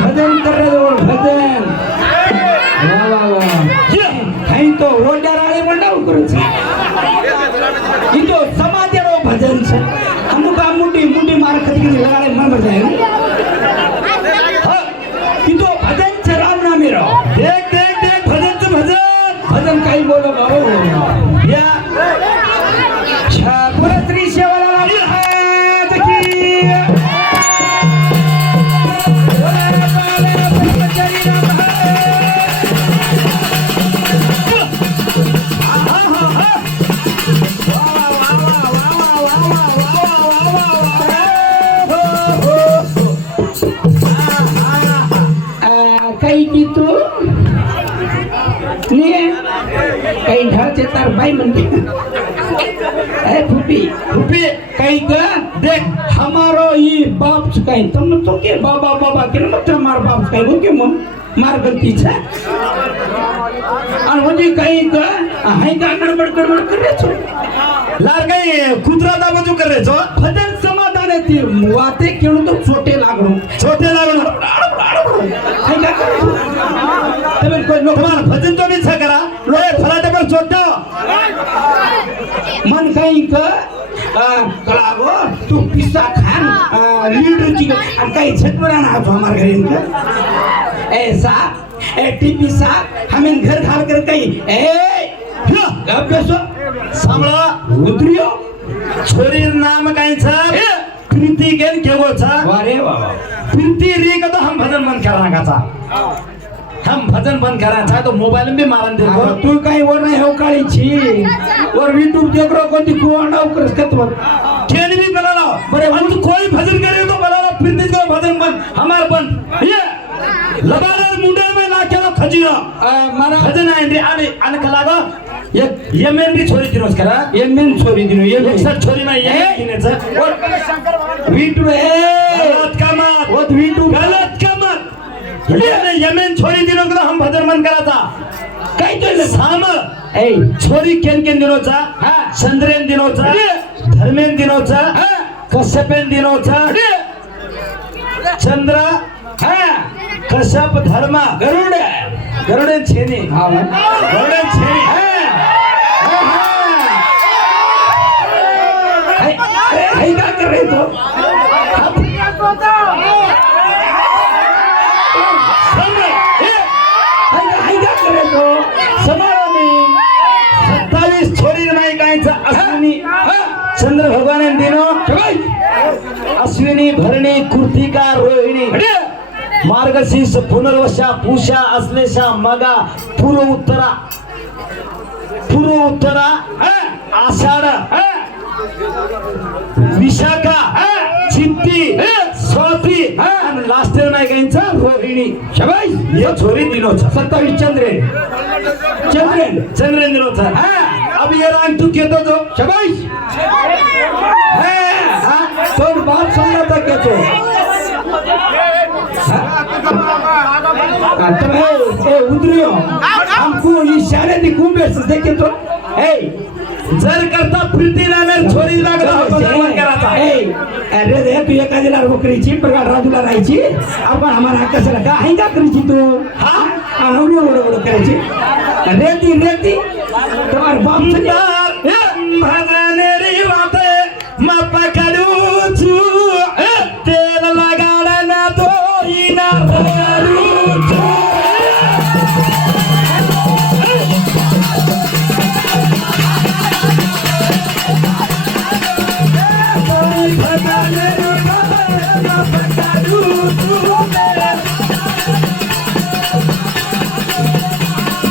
भजन कर रे बोल भजन वाह वाह वाह ये कहीं तो ओडर आले मंडाव करू छे ई तो समाजरो भजन छे अमुक मुंडी मुंडी मार खती लगाड़े मर जाए हां ई तो भजन छे राम नामी रो देख देख देख भजन छे भजन भजन काही बोलो बाबू या छापुरत्री शेवाला काही की तू काही ढाचे तार बाई म्हणते फुपी फुपी काही का देख हमारो ये बाप काही तुम तो के बाबा बाबा के मत मार बाप काही वो के मार गलती छे और वजी काही का हाय का गड़बड़ गड़बड़ करे छो लार काही कुतरा दा मजू करे छो भजन समाधान ती वाते केणू तो छोटे लागणो हाय का तबे कोई लोग भजन तो भी छ करा लोए फलाटे पर छोटो मन काही का कलागो तू पिस्ता खान लीड चिकन और काही छटपरा ना तो हमारे घर इनका ऐसा ए टीपी सा हम इन घर खाल कर कहीं गप बेसो सांभळा उतरियो छोरी नाम काही छ प्रीति केन केगो छ अरे बाबा प्रीति रे का तो हम भजन बंद करा का हम भजन बंद करा चाहे तो मोबाइल में भी मारन दे तू काही वर नाही हो काळी छी और यूट्यूब देख रो कोणती कुवांडा उकरस कत केन भी बना लो बरे हम तो कोई भजन करे तो बना लो प्रीति का भजन बंद हमार बंद ये लगाडर मुंडे में लाखेला खजिया मारा भजन आहे रे आले अन कलागो एक यमेन भी छोरी दिनोस करा यमेन छोरी दिनो ये एक सर छोरी में ये किनेच और वीटू ए गलत कामत वो वीटू गलत कामत ये यमेन छोरी दिनो को हम भजन मन करा था काही तो साम ए छोरी केन केन दिनोचा हां चंद्रेन दिनोचा धर्मेन दिनोचा कश्यपेन दिनोचा चंद्र हां कश्यप धर्म गरुड गरुडे छेनी हां गरुडे छेनी हाय का कर रहे तो चंद्र भगवान दिनो अश्विनी भरणी कृतिका रोहिणी मार्गशीर्ष पुनर्वशा पूषा अश्लेषा मगा पूर्व उत्तरा आषाढ विशाखा चित्ती स्वाती आणि लास्ट नाही काहींचा रोहिणी शबाई ये छोरी दिनोचा 27 चंद्रेन दिनोचा अब ये रंग तू कहतो जो शबाई तो बात समझा था क्या तो ए उतरियो हमको इशारे दिखूं बेस देखे तो ए जर करता प्रीति नामेर छोरी लागला भजन करायचा ए अरे रे तू एका दिला नोकरीची प्रकार राजूला राहायची आपण आम्हाला कशाला का आहे का करायची तू हा आणवली ओढ करायची रेती तुम्हार बाप भजन रे वाते मा पकड़ू छू तेल लगाड़ा ना तो ही ना करू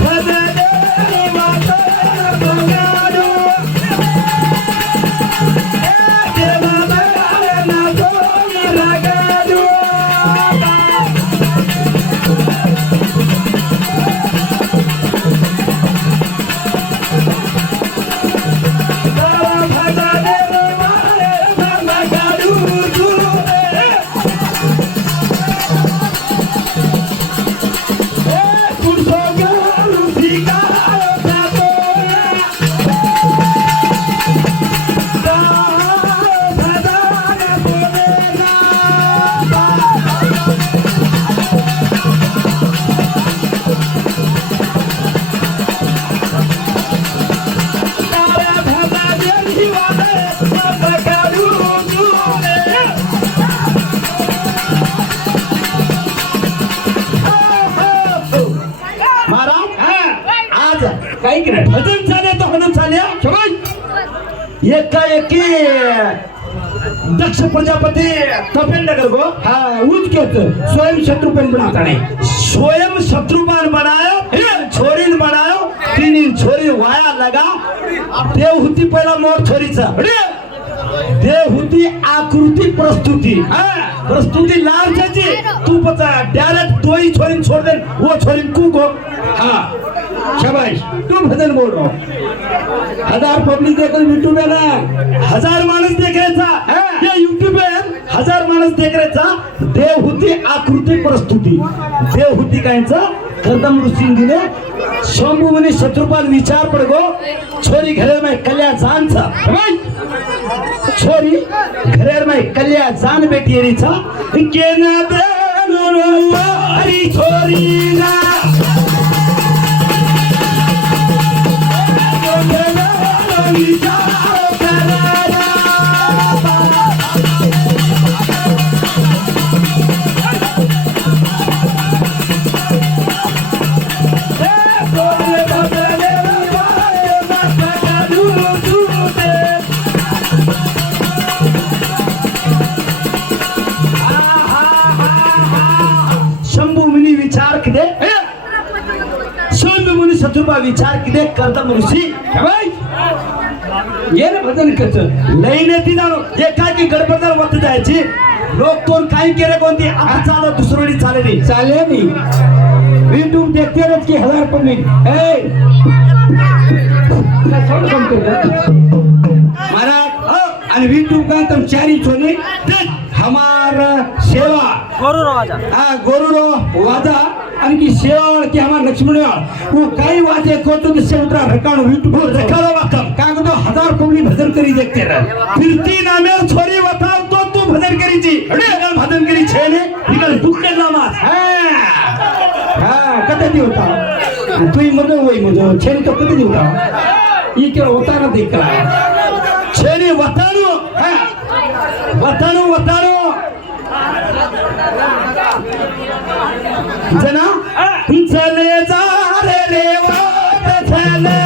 भजन रे वाते मा पकड़ू करे भजन चाले तो हनु चाल्या शाबाश एकाएकी दक्ष प्रजापती तपेंडकर को हाँ उज के स्वयं शत्रुपन बनाता नहीं स्वयं शत्रुपान बनायो छोरीन बनायो तीन छोरी वाया लगा देव होती पहिला मोर छोरीचा देव होती आकृती प्रस्तुती प्रस्तुती लाल जायची तू पचा डायरेक्ट दो ही छोरी छोड़ दे वो छोरी को हाँ शाबाश तू भजन बोल रहा हो 1000 पब्लिक देखो यूट्यूब है ना 1000 माणूस देखायचा हे यूट्यूब आहे 1000 माणूस देखायचा देव होती आकृती प्रस्तुती देव होती कायचा कर्दम ऋषींनी शंभू म्हणे शत्रुपाल विचार पडगो छोरी घरे में कल्या जानचा छोरी घरे में कल्या जान बेटी एरीचा केना दे हरी छोरी ना शंभू मुनी विचार किदे शंभू मुनी शत्रुपा विचार किदे कर्दम ऋषी ये ना भजन कच लईने ती जाणो एकाकी गडबडदार वत जायची लोक कोण काही केले कोणती आता चालू दुसरोडी चालेली चाले नहीं यूट्यूब देखते रह की 1000 पब्लिक साउंड कम कर महाराज आणि यूट्यूब का तुम चारी छोने हमारा सेवा गोरू वाजा आणखी सेवा की हमारा लक्ष्मण वो काही वाजे को तो से उतरा रकानो यूट्यूब रखालो वाकम का तो 1000 पब्लिक भजन करी देखते रह फिरती नामे छोरी बताव तो तू भजन करीची भजन करी छेने निकल दुख के नामाज हाँ कते दी होता तू ही मजो वही मजो छेनी तो कते दी होता ये क्या होता ना देख रहा छेनी वतानो वतानो वतानो जना चले जा रे रेवा चले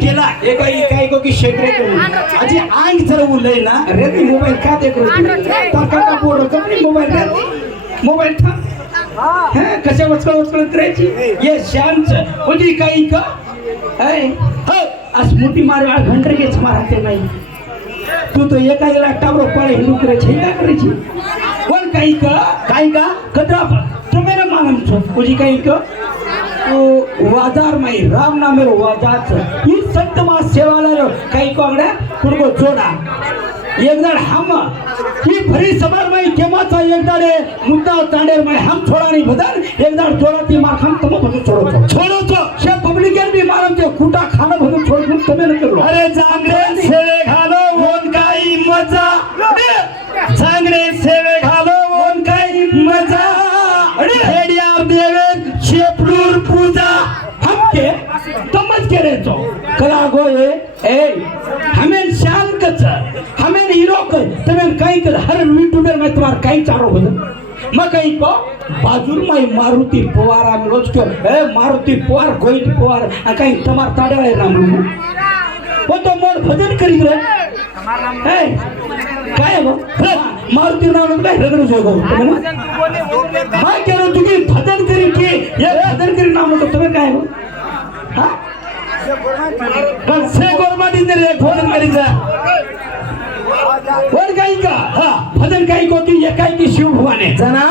केला एका की शेकरे करून आजी आंग जर उलय ना अरे ती मोबाईल का देख रही का बोल कपनी मोबाईल रहती मोबाईल था हैं कशा वचकळ करायची ये श्यामच होती काही का आज मोठी मारवाळ घंटर घेच मारते नाही तू तो एका एला टाबरो पाळे हिंदू करे छै का करायची कोण काही का कदरा तुम्ही ना मानम छो होती काही का वाजार माई राम नामेरो वाजाच ही संत मा सेवाला काही कोंगड्या कुडको जोडा एकदाड हम ही भरी समार माई केमाचा एकदाडे मुद्दा तांडेर माई हम छोड़ा नहीं बदन एकदाड जोडा ती मार हम तम बदन छोड़ो तो शे पब्लिक भी मारम ते कुटा खाना बदन छोड़ तुम तमे न करो अरे जांगरे सेवे घालो ओन काही मजा जांगरे सेवे घालो ओन काही मजा हेडियार देवे शेपलूर पूजा हमके तमज के रे तो कला गोए ए हमें शान कच हमें हीरो को तमें कहीं कर हर यूट्यूबर में तुम्हार कहीं चारो बदन मैं कहीं को बाजुर में मारुति पवार हम रोज को ए मारुति पवार कोई पवार कहीं तुम्हार ताड़े वाले नाम वो तो मोर भजन करी रे ए काय वो मारुति नाम में रगड़ जोगो मैं कह रहा हूं कि भजन करी के ये भजन करी नाम तो तुम्हें काय हो हां कल से गोरमादी ने रे भजन करी जा और काही का हां भजन काही को की ये काही की शिव भगवान है जना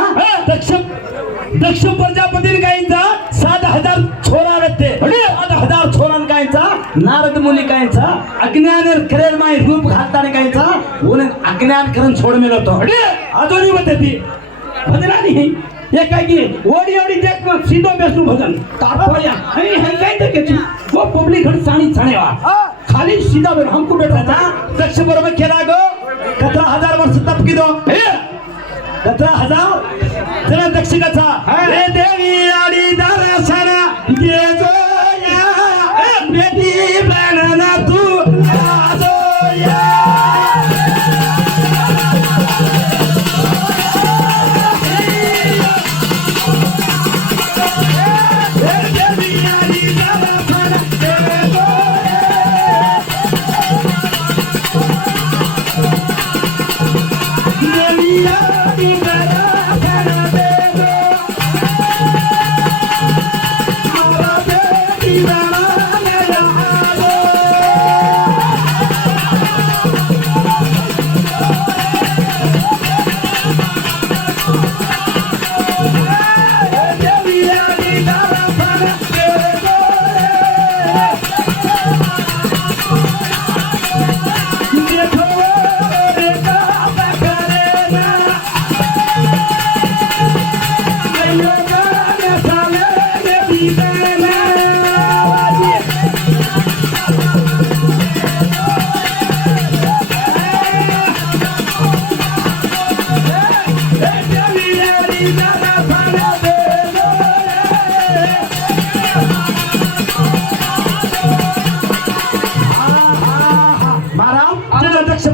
दक्ष प्रजापती काहींचा 7000 छोरा रहते 7000 छोरान काहींचा नारद मुनी काहींचा अज्ञान करेल माय रूप घालताने काहींचा ओने अज्ञान करून छोड मेलो तो अजूनही होते ती भजनानी एकाएकी ओडी ओडी देख में सीधो बेसू भजन तारपोया नहीं है कहीं तक वो पब्लिक हट सानी छानेवा खाली सीधा बेर हमको बेटा ना दक्ष बरोबर केला गो 17000 वर्ष तप की दो 17000 जरा दक्ष कथा हे देवी आडी दर्शन दे जो या बेटी बनना तू आजो या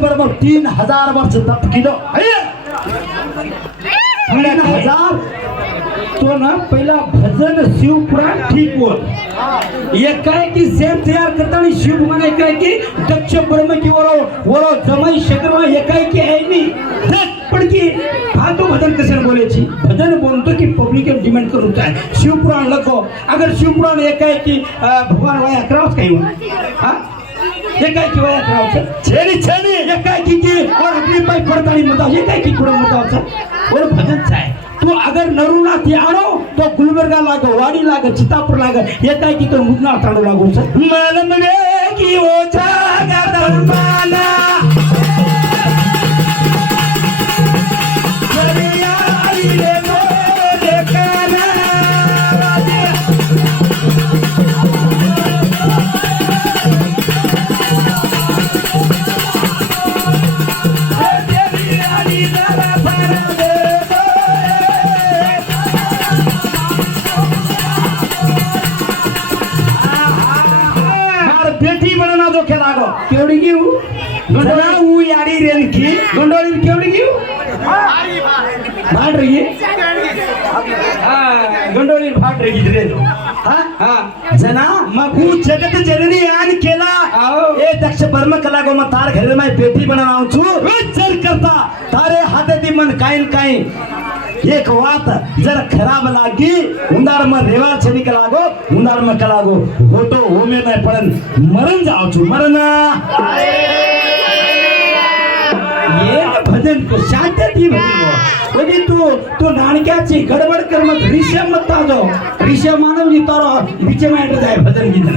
बरोबर 3000 वर्ष तप किलो 3000 तो ना पहिला भजन शिवपुराण ठीक बोल एकाएकी सेम तयार करताना शिव भगवान एकाएकी दक्ष ब्रह्म की ओरो जमाई शकर में एकाएकी आहे नाही पण की फालतू भजन कशाला बोलायची भजन बोलतो की पब्लिक डिमांड करून काय शिवपुराण लखो अगर शिवपुराण एकाएकी भगवान वया करावच काही हा एकाएकी वया करावच छेनी एकाएकी की और अपनी पाई पड़ताली मता एकाएकी कुरम मता और भजन चाहे तो अगर नरुनाथ आनो तो गुलबर्गा लागो वाडी लागो चितापुर लागो एकाएकी तो मुदना तांडो लागो सर मन में की ओछा गदमाना केवढी घेऊ ऊ याडी रेनकी गोंडोळी केवढी घेऊ भाट रही गोंडोळी भाट रही रे जना मगू जगत जननी आन केला ए दक्ष ब्रह्म कला गो म तार घरे में बेटी बनाऊ छु चल करता तारे हाथे दी मन काइन काइन एक बात जरा खराब लागी उंदार में रेवार छे निकलागो उंदार में कलागो फोटो होमे में पड़न मरन जाओ छु मरना ये भजन को शांति भजन वही तू नाणक्याची गडबड कर मत ऋषभ मत आजो ऋषभ मानव जी तारो बीच में एंटर जाए भजन गीत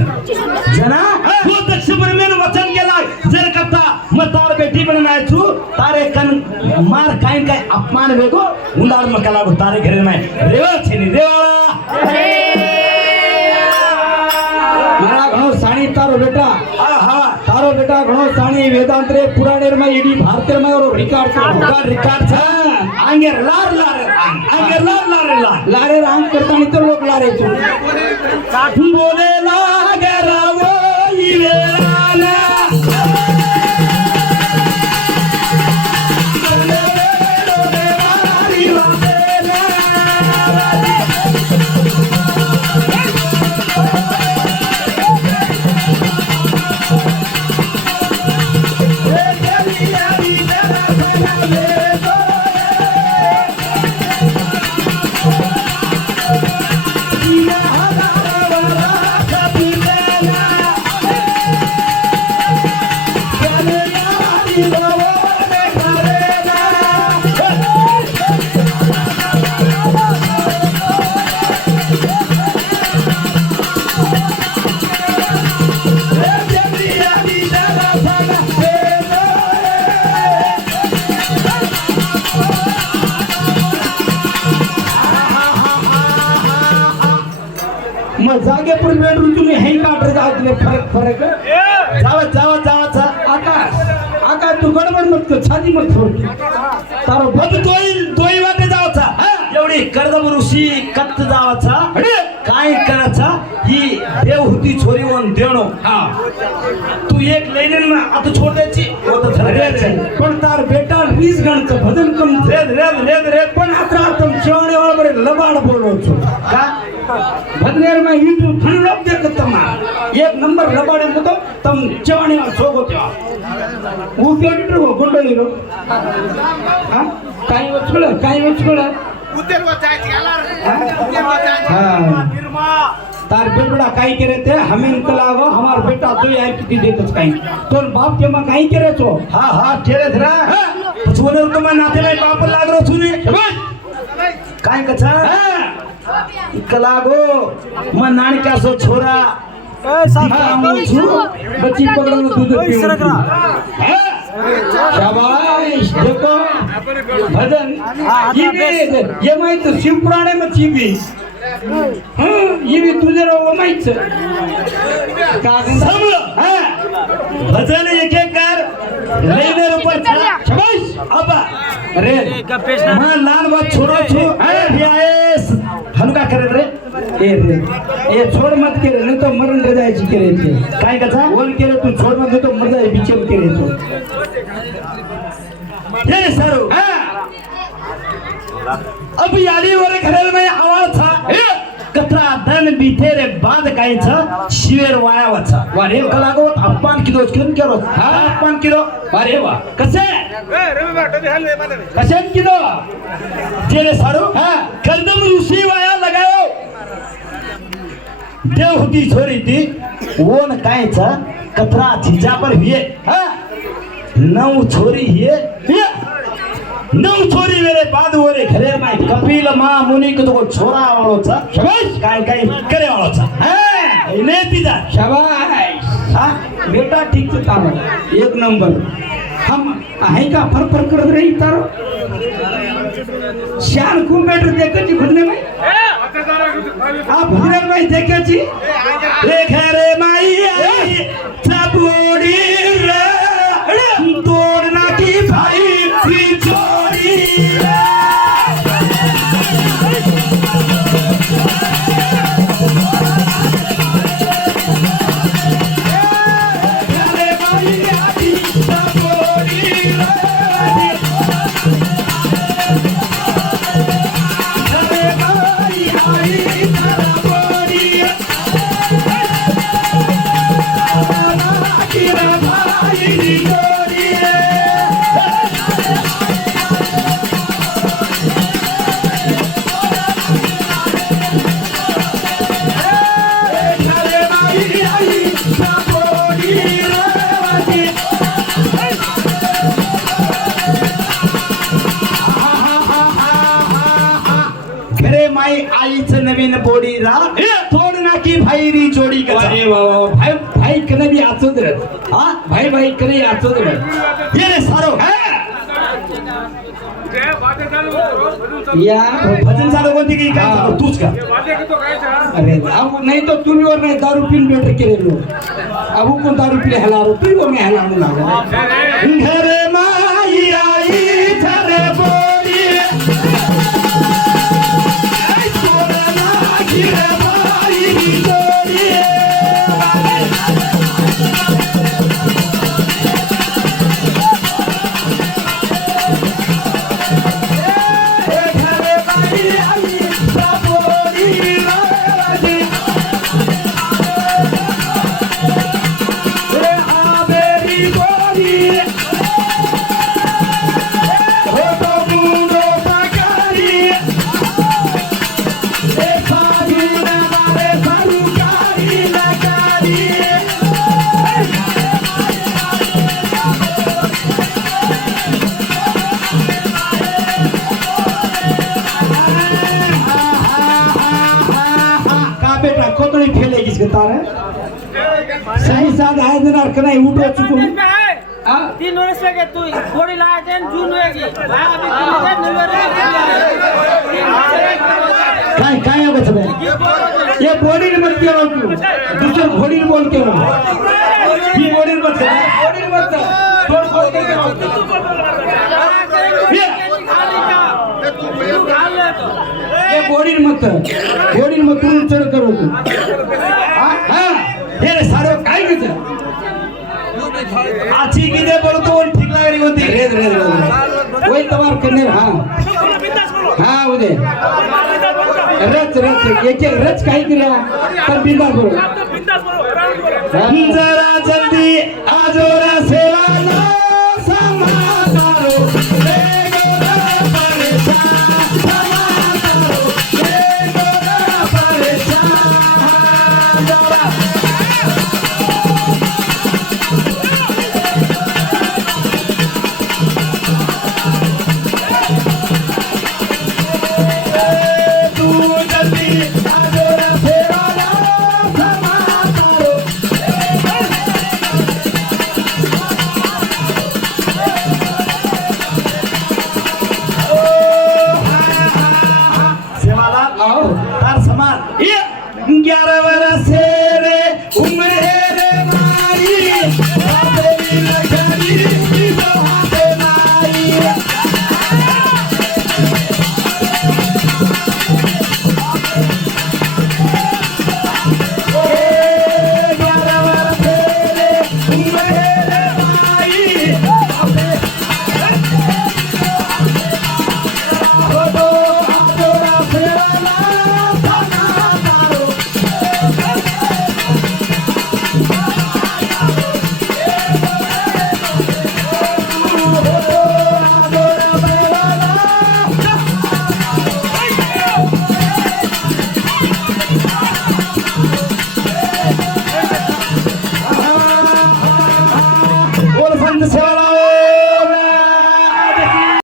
जना वो दक्ष ब्रह्मेन वचन केला जर करता म तार बेटी बनाय छु तारे कन मार काइन काय अपमान वेगो उंदार म कलागो तारे घरे में रेवा छे नी रेवा मारा घणो साणी तारो बेटा तारो बेटा घणो साणी वेदांत रे पुराणे में इडी भारत में और रिकॉर्ड छ आंगे लार लारे रांग करता नहीं तो लोग लारे तू बोले लागे रावो ई वेलाना सेपरेट बेडरूम तुम्ही हे काढत जात फरक जावा आकाश तू गडबड मत कर छाती मत फोड तारो मग दोई वाटे जावाचा एवढी कर्दम ऋषी कत्त जावाचा काय करायचा ही देव होती छोरी वन देणो तू एक लेने ना आता छोट्याची पण तार बेटा 20 गणचं भजन कम रे पण आता तुम चवणे वाले लबाड बोलो छो का भजनेर में यूट्यूब फनलोक देख तमा एक नंबर लबाडे तो तम चवणे वाला सोगो त्या वो केडिटर हो गोंडली रो हां काही वचकळ उद्देल वाचायची याला निर्मा तार बेटा काही करे ते हमें कलागो हमार बेटा तो यार किती देतच काही तो बाप के मा काही करे तो हा केले धरा सोने तो मैं नाते में बाप लाग रो सुनी काय कथा कलागो मैं नानी का सो छोरा बच्ची पकड़ो दूध पीओ शाबाश देखो भजन ये माहित शिवपुराणे में चीबी ये भी तुझे रो माहित भजन एक कर लेने ऊपर शाबाश अबा अरे मैं लाल बात छोड़ो छो हनुका करे रे ये छोड़ मत करे नहीं तो मरण रह जाए करे थे काय कथा बोल करे तू छोड़ मत तो मर जाए बीच में करे तो ये सारू अब यारी वरे घरेल में आवाज था कतरा धन बीते रे बाद काय छ शिवेर वाया वचा वारे कलागो अपमान किदो किन करो अपमान किदो अरे वाह कसे कसे किदो तेरे सारू कर्दम ऋषी वाया लगाओ देव होती छोरी थी वोन काय छ कतरा चीजा पर हिए नौ छोरी हिए नौ छोरी मेरे बाद वरे घरे में कपिल मां मुनि को तो छोरा वालो छ शाबाश काय करे वालो छ इने तीजा शाबाश बेटा ठीक से तारो एक नंबर हम हाई का फर कर रही तारो श्यान को बेटर देखे जी भजने में आप भजने में देखे जी देख रे माई सबोड़ी रे तोड़ना की भाई की जोड़ी आईचं नवीन बोडी रा तोडना की भाईरी जोडी कसा अरे वाह भाई कने भी आचो दे भाई कने आचो दे ये रे सारो या भजन चालू कोणती की काय चालू तूच का अरे अब नहीं तो तू भी और नहीं दारू पीन बेटर करे लो अब को दारू पी हला रो तू को मैं हला लगा घरे माई आई धरे बोरी कोतड़ी फेलेगी इसके तारे सही साथ आए दिन और कहीं उठो चुको हां 3 वर्ष के तू बॉडी लाए देन जून होएगी अभी काय काय होगा सब ये बोडी मत क्यों दूसरे घोड़ी बोल क्यों ये बोडी मत तोड़ फोड़ के ये बोडी मत तू चढ करू तू हां हे रे सारे काय करायचं आची किती बोलतो ठीक लागली होती रे वही तवार करने हाँ उदे रच एक रच काही करा तर बिंदास बोलो जरा जल्दी आजोरा सेवा लो समातारो रे गोरा परेशान समातारो रे गोरा परेशान तू जल्दी आजोरा सेवा लो समातारो सेवाला आओ तार समान ये 11 वर्ष रे उम्र रे मारी बाबेली लखनी तो हाथे नाई